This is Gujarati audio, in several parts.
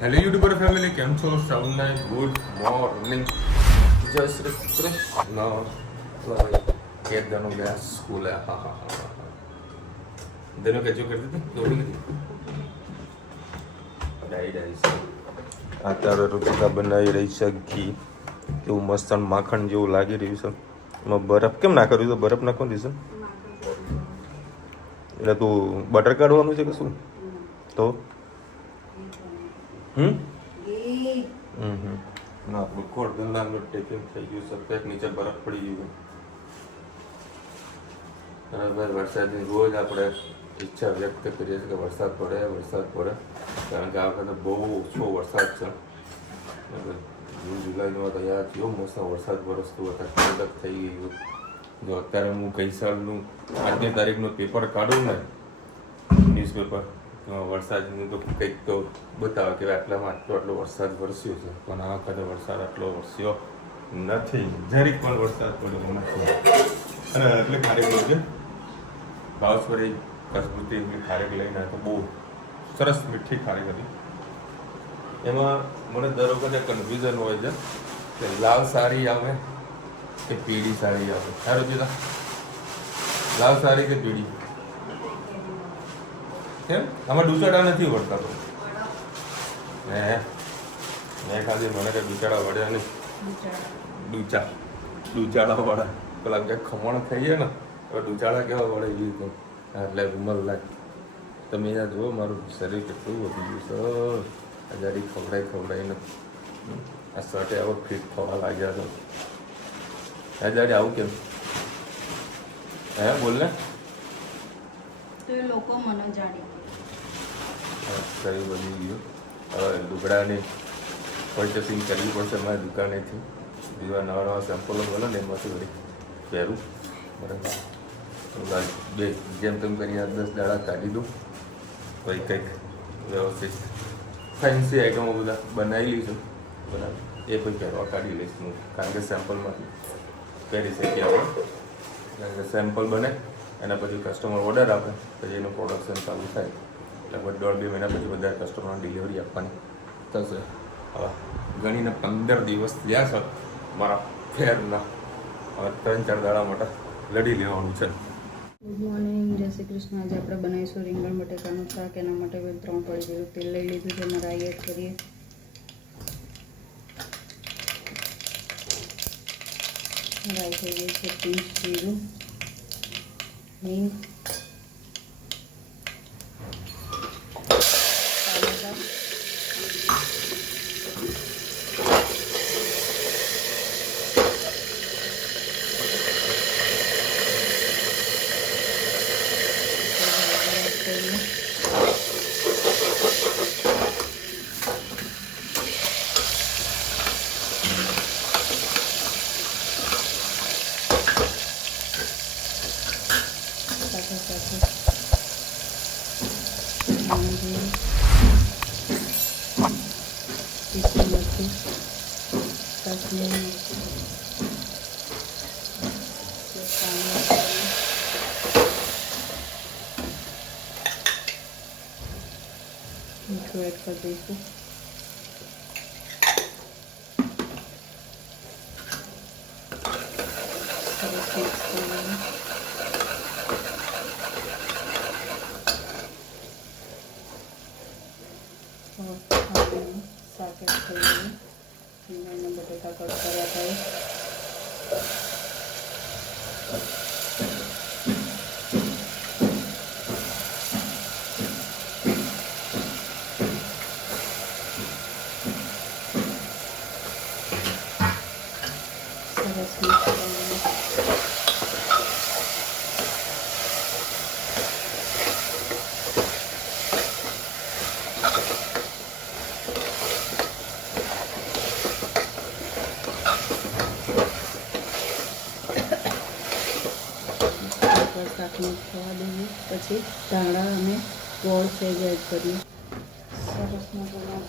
હેલો યુટ્યુબર ફેમિલી, કેમ છો? સૌને ગુડ મોર્નિંગ, જય શ્રી કૃષ્ણ. કે દનો ગયા સ્કૂલે. હા હા હા હા. દનો કેજો કરતી હતી દોડી ગઈ ડાઈ ડાઈ. અત્યારે ઋતિકા બનાવી રહી છે ઘી. કેવું મસ્ત માખણ જેવું લાગી રહ્યું છે. એમાં બરફ કેમ ના કર્યું? તો બરફ નાખવાનું દીધું એટલે તું બટર કાઢવાનું છે કે શું? તો હમ ના ખોડ ધંધાનું ટેકિંગ થઈ ગયું છે. પેક નીચે બરફ પડી ગયું. બરાબર. વરસાદની રોજ આપણે ઈચ્છા વ્યક્ત કરીએ છીએ કે વરસાદ પડે, વરસાદ પડે. કારણ કે આ વખતે બહુ ઓછો વરસાદ છે. જૂન જુલાઈનો તો યાર કેવો મસ્ત વરસાદ વરસતું હતા, ઠંડક થઈ ગયું. જો અત્યારે હું ગઈ સાલનું 8મી તારીખનું પેપર કાઢું ને, ન્યૂઝપેપર, વરસાદનું તો કંઈક તો બતાવે કે આટલામાં આટલો વરસાદ વરસ્યો છે. પણ આ વખતે વરસાદ આટલો વરસ્યો નથી. જરીક પણ વરસાદ પડ્યો નથી. અને એટલે ખારેક છે ભાવસ્વરી કસબૂતી એમની ખારેક લઈને તો બહુ સરસ મીઠી ખારેક હતી. એમાં મને દર વખતે કન્ફ્યુઝન હોય છે કે લાલ સારી આવે કે પીળી સારી આવે. સારું કીધા, લાલ સારી કે પીળી? કેમ આમાં ડૂચાડા નથી વળતા? તો મેં ખાલી મને કે ડૂચાડા વળ્યા નહીં. ડૂચાડા વળા પેલા ક્યાંક ખમણ ખાઈએ ને હવે ડૂચાડા કેવા વળે એવી રીતે. એટલે ઉંમર લાગ. તમે અહીંયા જુઓ મારું શરીર કેટલું વધી ગયું છે. હજારી ખવડાવીને આ શર્ટે આવો ફિટ થવા લાગ્યા છે. હજારી આવું કેમ? હે બોલ ને. તો એ લોકો મને જાણી શરીર વધી ગયું. હવે લુગડાની પર્ચેસિંગ કરવી પડશે મારી દુકાનેથી. જેવા નવા નવા સેમ્પલો મળે ને એમાંથી વળી પહેરું. બરાબર. બે જેમ તેમ કરી 10 દાડા કાઢી દઉં. પછી કંઈક વ્યવસ્થિત ફેન્સી આઈટમો બધા બનાવી લઈશું. બરાબર. એ પછી પહેરવા કાઢી લઈશ હું. કારણ કે સેમ્પલમાંથી પહેરી શકીએ આપણે. કારણ કે સેમ્પલ બને એના પછી કસ્ટમર ઓર્ડર આપે, પછી એનું પ્રોડક્શન ચાલુ થાય. લગભગ 1.5-2 મહિના પછી બધા કસ્ટમરને ડિલિવરી આપવાની થશે. હવે ગણીને 15 દિવસ થયા છે મારા ફેરના. હવે 3-4 દાડા માટે લડી લેવાનું છે. ગુડ મોર્નિંગ, જય શ્રી કૃષ્ણ. આજે આપણે બનાવીશું રીંગણ બટેકાનું શાક. એના માટે 3 પડી જેવું તેલ લઈ લીધું છે. એમાં રાઈ એડ કરીએ. રાઈ થઈ ગઈ છે. પિંચ જીરું, હિંગ, ટામેટા, પીસી મરચું, કાશ્મીરી મરચું, મીઠું એડ કરી દઈશું. સરસ મિક્સ કરી શાક એડ થઈ ગયું. રીંગણના બટેકા કટ કર્યા થાય. સરસ મિક્સ કરી શાક મિક્સ થવા દઈએ. પછી ધાણા અને ગોળ સેજ એડ કરીએ. સરસ મજાનું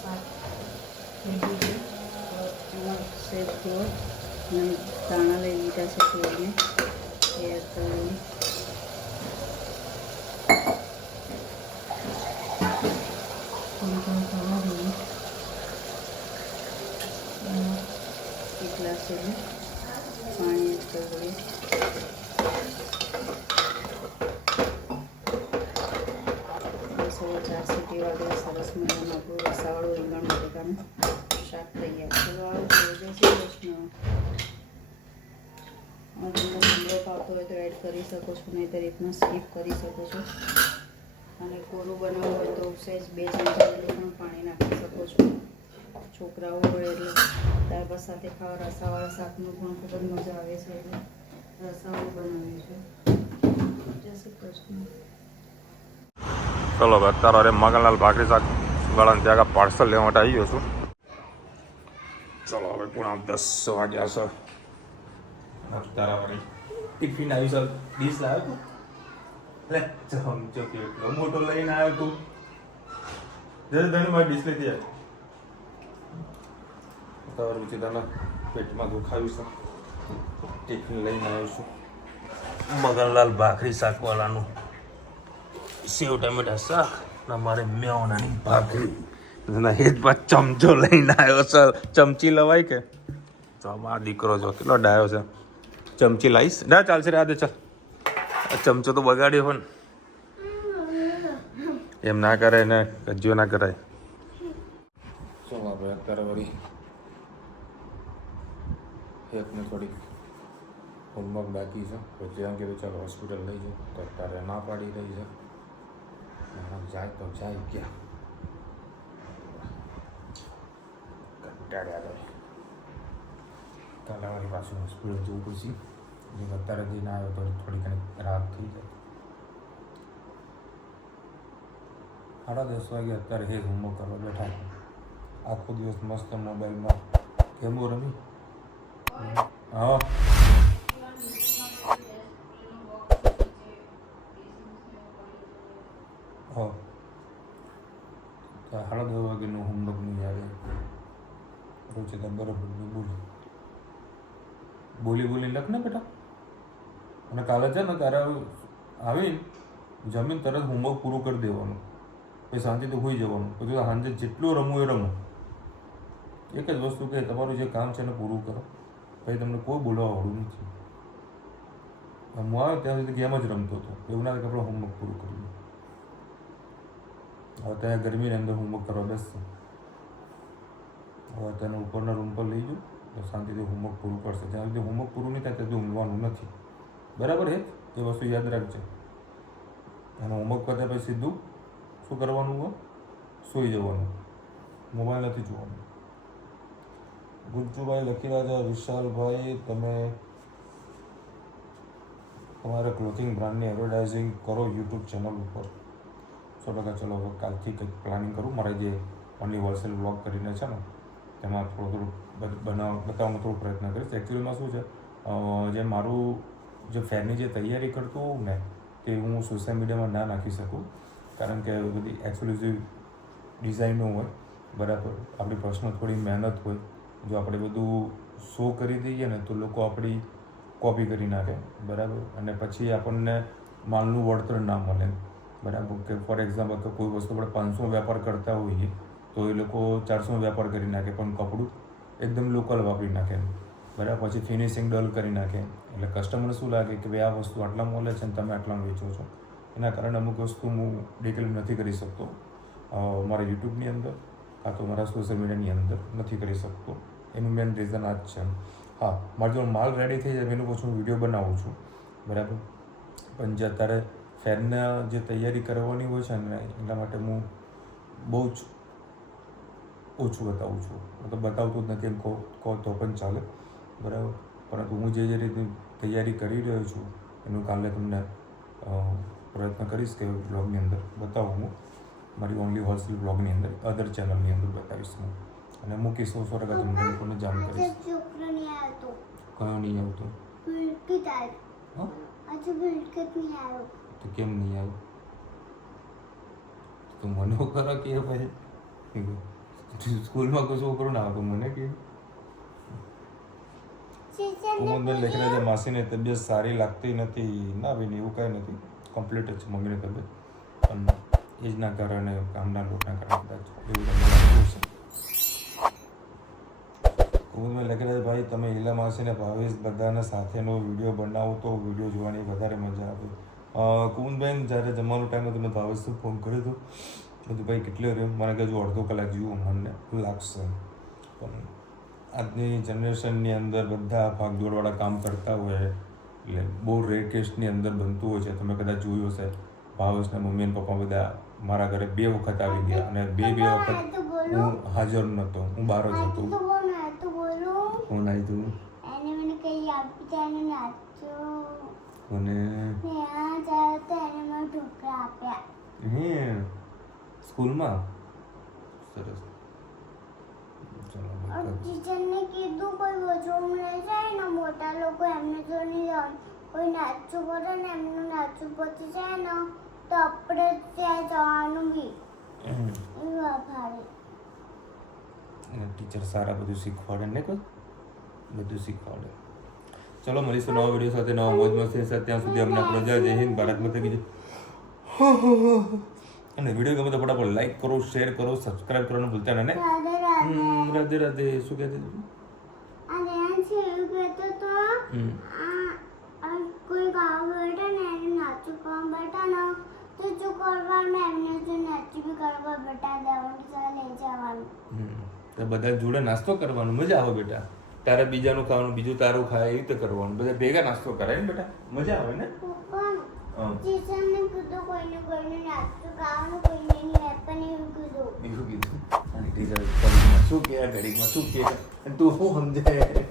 શાક થઈ ગયું છે. એમાં સેજ ગોળ અને ધાણા લઈ લીધા છે તોડીને એ એડ કરીએ. થવા દઈએ. એક ગ્લાસ જેટલું પાણી એડ કરીએ. 4 સીટી વાગે સરસ મજાનું આપણું રસાવાળું રીંગણ બટેકાનું શાક તૈયાર. ચલો આવું જય શ્રી કૃષ્ણ. તમને લીમડો ભાવતો હોય તો એડ કરી શકો છો, નહીં તો રીતના સ્કીપ કરી શકો છો. અને કોરું બનાવવું હોય તો સહેજ 2 ચમચા જેટલું પણ પાણી નાખી શકો છો. છોકરાઓ હોય એટલે દાળ ભાત સાથે ખાવા રસાવાળા શાકનું પણ ખૂબ જ મજા આવે છે, એટલે રસાવાળું બનાવ્યું છે. જય શ્રી કૃષ્ણ. ચલો અત્યારે અરે મગનલાલ ભાખરી શાક વાળાને ત્યાં પાર્સલ લેવા માટે આવી ગયો છું. ચલો હવે પૂણા 10 વાગ્યા છે. અત્યારે વળી ટિફિન આવી સર ડીશ લાવ્યો તું લે ચમચો કેટલો મોટો લઈને આવ્યો તું. જરા તને મારી ડીશ લેતી જાય. અત્યારે રુચિતાના પેટમાં દુખાયું છે. ટિફિન લઈને આવ્યો છું મગનલાલ ભાખરી શાકવાળાનું. સેવ ટમેટા શાક અમારે મેવનાની ભાખરી હેદમાં ચમચો લઈને આવ્યો સર. ચમચી લવાય કે તો આ દીકરો જો કેટલો ડાયો છે. ચમચી લાવીશ ના ચાલશે રે આદે ચાલ. ચમચો તો બગાડ્યો હોય ને એમ ના કરાય ને કજ્યો ના કરાય. ચલો આપણે અત્યારે વળી એકને થોડી હોમવર્ક બાકી છે પછી એમ કીધું ચાલો હોસ્પિટલ લઈ જાઓ તો અત્યારે ના પાડી રહી છે. જાય તો જાય ક્યાં કંટાળ્યા જાય. કાલે મારી પાછું હોસ્પિટલ જવું પછી જે અત્યારે જઈને આવ્યો તો થોડી ઘણી રાહત થઈ જાય. 10:30 વાગે અત્યારે હે હોમવર્ક કરવા બેઠા. આખો દિવસ મસ્ત મોબાઈલમાં ગેમો રમી. હા હો 10:30 વાગ્યાનું હોમવર્ક નહીં આવે. રોજ બરાબર બોલી લખ ને બેટા. અને કાલે છે ને તારે આવીને જમીન તરત હોમવર્ક પૂરું કરી દેવાનું, પછી શાંતિથી હોઈ જવાનું. પછી સાંજે જેટલું રમવું એ રમો. એક જ વસ્તુ કે તમારું જે કામ છે એને પૂરું કરો, પછી તમને કોઈ બોલાવવાળું નથી. હું આવે ત્યાં સુધી ગેમ જ રમતો હતો. એવું ના કે આપણે હોમવર્ક પૂરું કરીએ. હવે ત્યાં ગરમીની અંદર હોમવર્ક કરવા બેસશે. હવે તેને ઉપરના રૂમ પર લઈ જાઉં તો શાંતિથી હોમવર્ક પૂરું કરશે. જ્યાં સુધી હોમવર્ક પૂરું નહીં થાય ત્યાં સુધી ઊંઘવાનું નથી. બરાબર એ વસ્તુ યાદ રાખજો. અને હોમવર્ક કરતા પછી સીધું શું કરવાનું હોય? સૂઈ જવાનું. મોબાઈલ નથી જોવાનું. ગુજ્જુભાઈ લખી રહ્યા છે વિશાલભાઈ તમે તમારા ક્લોથિંગ બ્રાન્ડની એડવર્ટાઇઝિંગ કરો યુટ્યુબ ચેનલ ઉપર. 100% ચલો હવે કાલથી કંઈક પ્લાનિંગ કરું. મારે જે ઓનલી હોલસેલ બ્લોગ કરીને છે ને તેમાં થોડું બતાવવાનો થોડો પ્રયત્ન કરીશ. એકચ્યુઅલીમાં શું છે જે મારું જે ફેરની જે તૈયારી કરતો હોઉં ને તે હું સોશિયલ મીડિયામાં ના નાખી શકું, કારણ કે બધી એક્સક્લુઝિવ ડિઝાઇનો હોય. બરાબર આપણી પર્સનલ થોડી મહેનત હોય. જો આપણે બધું શો કરી દઈએ ને તો લોકો આપણી કોપી કરી નાખે. બરાબર અને પછી આપણને માલનું વળતર ના મળે. બરાબર કે ફોર એક્ઝામ્પલ કે કોઈ વસ્તુ આપણે 500 વેપાર કરતા હોઈએ તો એ લોકો 400 વેપાર કરી નાખે, પણ કપડું એકદમ લોકલ વાપરી નાખે. બરાબર પછી ફિનિશિંગ ડલ કરી નાખે. એટલે કસ્ટમરને શું લાગે કે ભાઈ આ વસ્તુ આટલામાં મળે છે અને તમે આટલામાં વેચો છો. એના કારણે અમુક વસ્તુ હું ડિટેલ નથી કરી શકતો મારા યુટ્યુબની અંદર, કાં તો મારા સોશિયલ મીડિયાની અંદર નથી કરી શકતો. એનું મેન રીઝન આ જ છે. હા, મારો જો માલ રેડી થઈ જાય એનું પછી હું વિડીયો બનાવું છું. બરાબર પણ જે અત્યારે ફેરના જે તૈયારી કરવાની હોય છે ને એટલા માટે હું બહુ જ ઓછું બતાવું છું. મતલબ બતાવતું જ નથી એમ કહો તો પણ ચાલે. બરાબર પરંતુ હું જે રીતે તૈયારી કરી રહ્યો છું એનું કાલે તમને પ્રયત્ન કરીશ કે બ્લોગની અંદર બતાવું. હું મારી ઓનલી હોલસેલ બ્લોગની અંદર અધર ચેનલની અંદર બતાવીશ હું અને મૂકીશ. 100% તમને લોકોને જાણ કરીશ. કયો નહીં આવતો? તો કેમ નહીં આવ્યું? તો મને ખરા કે પછી સ્કૂલમાં કોઈ છોકરો ના આવે તો મને કે કુમુદબેન લખી રહ્યા છે માસીની તબિયત સારી લાગતી નથી. ના બેન એવું કાંઈ નથી, કમ્પ્લીટ જ છે મમ્મીની તબિયત. પણ એજના કારણે કામના લોટના કારણે કદાચ એવું તમને લાગતું હશે. કુમુદભાઈ લખી રહ્યા છે, ભાઈ તમે ઈલા માસી ને ભાવેશ બધાને સાથેનો વિડીયો બનાવો તો વિડીયો જોવાની વધારે મજા આવે. કુમુદભાઈ જ્યારે જમવાનો ટાઈમ હતો મેં ભાવેશ ફોન કર્યો હતો, બધું ભાઈ કેટલો રહ્યો મને કે જો અડધો કલાક જેવું મને લાગશે. પણ આજની જનરેશનની અંદર બધા ભાગદોડવાળા કામ કરતા હોય એટલે બહુ રેર કેસની અંદર બનતું હોય છે. તમે કદાચ જોયું હશે ભાવેશના મમ્મી અને પપ્પા બધા મારા ઘરે 2 વખત આવી ગયા અને 2 વખત હું હાજર નહોતો, હું બહાર જ હતો. કોણ આવી તું? કોને? હે સ્કૂલમાં? સરસ. ટીચરને કીધું કોઈ વજોમણે જાય ને મોટા લોકો એમને જો નહીં જવાનું, કોઈ નાચું પડે ને એમનું નાચું પતી જાય ને તો આપણે ત્યાં જવાનું બી એવું આભારી. ટીચર સારા બધું શીખવાડે ને કોઈ બધું શીખવાડે. ચલો મળીશું નવા વિડીયો સાથે, નવા મોજ મસ્તી સાથે. ત્યાં સુધી અમને આપણો જય હિન્દ, ભારત માતા કી જય. અને વિડીયો ગમે તો ફટાફટ લાઈક કરો, શેર કરો, સબસ્ક્રાઇબ કરવાનું ભૂલતા નહીં ને. રાધે રાધે. શું કહેતી હતી? અને છે એવું કહેતો તો કોઈ ગાવ બેઠા ને એને નાચું કરવા બેઠા ને તો જો કરવાનું એમને જો નાચું બી કરવા બેઠા દેવાનું લઈ જવાનું. તો બધા જોડે નાસ્તો કરવાનો, મજા આવે બેટા. તારે બીજાનું ખાવાનું, બીજું તારું ખાય એવી રીતે કરવાનું. બધા ભેગા નાસ્તો કરાય ને બેટા, મજા આવે ને. ટીચરને કીધું કોઈને નાચું ખાવાનું, કોઈને નહીં પણ એવું કીધું. શું કીધું? ટીચર શું કહે ઘડીમાં શું કહે તું શું સમજાય?